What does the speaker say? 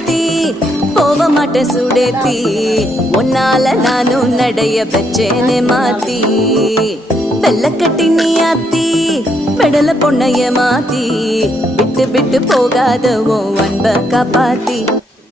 ஆத்தி போக மாட்டேன் சுடேத்தி உன்னால நானும் நடைய வச்சேனே மாத்தி வெள்ளக்கட்டி நீ ஆத்தி பெடல பொண்ணைய மாத்தி விட்டு விட்டு போகாத ஓ அன்ப காப்பாத்தி